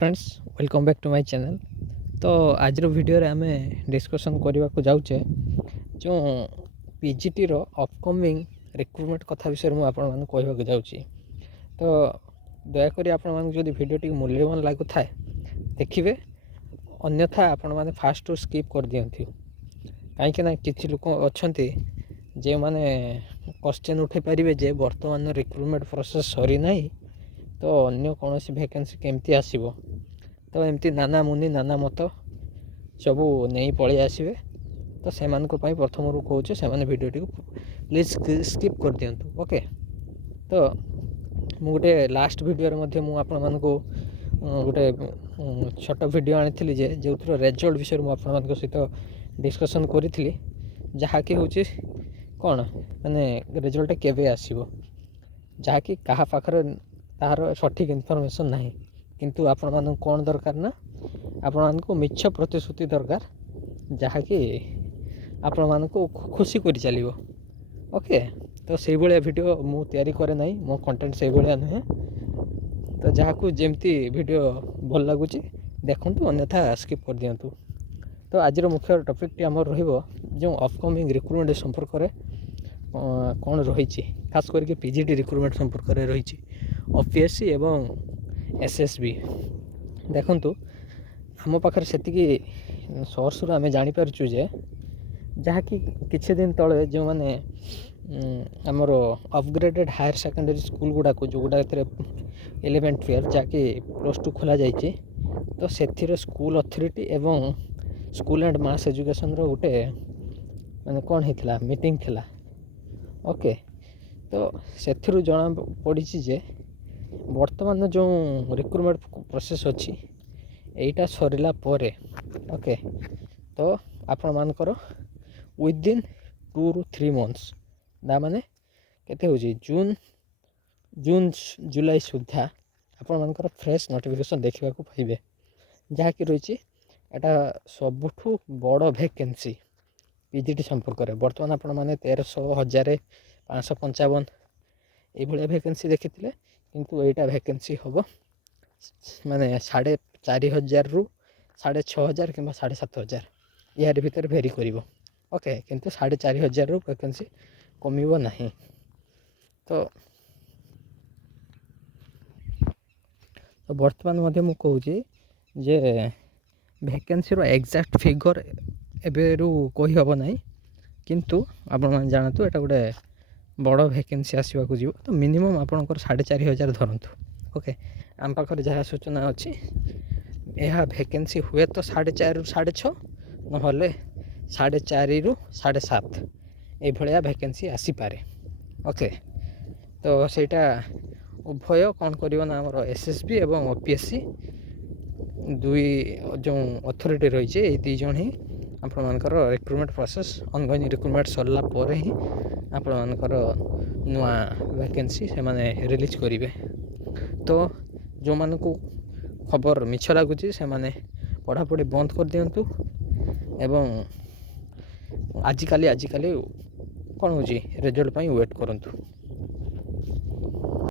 Friends welcome back to my channel. तो आज video रे आमे डिस्कशन करने को जाऊे जो पीजीटी रो अपकमिंग रिक्रुटमेंट कथा विषय में आपण माने कहवाक जाऊँगी। तो दयाकोरी आपण माने जदि वीडियो टी मूल्यवान लागु थाए देखिए, अन्यथा आपण माने फास्ट टू स्किप कर दियंती। कहीं ना किसी लोक अच्छा जो मैंने क्वेश्चन उठे पारे जे वर्तमान रिक्रुटमेंट प्रोसेस सरी ना, तो अन्य कौन सी वैकेंसी केमती आसीबो, तो एमती नाना मुनि नाना मत सबू नहीं पलि आसबे। तो से प्रथम रू कहूँ से भिडियो प्लीज स्किप कर दिंतु। ओके, तो मु गोटे लास्ट भिडियो आपण को गोटे छोट भिडियो आनी जे जो रेजल्ट विषय मुझे सहित डिस्कसन करी, जहाँकि हूँ कौन माने रिजल्ट केवे आसीबो, जहाँकि कहा पाखर तार सठिक इनफॉरमेशन नहीं, किंतु आपण मानू कौन दरकार ना आपण मानू मिछ प्रतिश्रुति दरकार, जहाँकि आपण मानू खुशी कर चलो। ओके, तो से भाया वीडियो मु तैयारी करे ना, मो कंटेंट से भाया नुहे। तो जहाँ को जमती वीडियो भल लगुच देखु, अन्यथा स्किप कर दिंतु। तो आज मुख्य टॉपिक टी आमर रहिबो जो अपकमिंग रिक्रुटमेंट संपर्क में कौन रही, खास करके पीजीटी रिक्रुटमेंट संपर्क में रही ओपीएससी एवं एसएसबी। देखंतु आम पाखर से सोर्स रू आम जापारचु जे जहाँकि किछि दिन तले जो मैंने आमर अपग्रेडेड हायर सेकेंडरी स्कूल गुड़ाक जो गुड़ा 11-12 जहाँकि +2 खोल जाइए, तो से स्कूल अथॉरिटी एवं स्कूल एंड मास एजुकेशन रो गोटे मैंने कौन होता मीटिंग थिला। ओके, तो से जना पड़ी जे वर्तमान जो रिक्रुटमेंट प्रोसेस अच्छी यहीटा सरला परे, ओके, तो आपण मानकर विदिन 2 ରୁ 3 मंथ्स दा माने केते हो जून जुलाई सुधा आपण मानकर फ्रेश नोटिफिकेशन देखा पाइबे, जहाँकि रही एटा सबुठू बड़ वैकेंसी पीजीटी संपर्क में। बर्तमान आपण माने 1300, 1555 ये वैकेंसी देखी, किंतु एटा वैकेंसी हम माने 4500 ରୁ 6500 कि 7500 यार भीतर भेरी कर। ओके, किंतु 4500 रू वैकेंसी कमिबो नहीं। तो बर्तमान मु कहूँ जे वैकेंसी रो एग्जैक्ट फिगर एबेरू कही हम ना, किंतु आपण मैंने जानतु एटा गोटे बड़ वैकेंसी आसवा जीव। तो मिनिमम आपंकर 4500 धरतु। ओके, आम पाखर जहाँ सूचना अच्छी यह वैकेंसी हुए तो 4.5 ରୁ 6.5 ना 4.5 ରୁ 7.5 ये वैकेंसी आसीपे। ओके, तो सेटा उभय कौन करना आमर एसएसबी एवं ओपीएससी दुई जो अथॉरिटी रही है, ये दीज ही आपण मानकर रिक्रुटमेंट प्रोसेस ऑनगोइंग रिक्रुटमेंट सरला पर ही आपण मानकर नुआ वैकेंसी से माने रिलीज करेंगे। तो जो मानू खबर मिछ लगुच से माने पढ़ापढ़ी बंद कर दिंतु एवं आजिकाली कौन हो रिजल्ट वेट करूँ।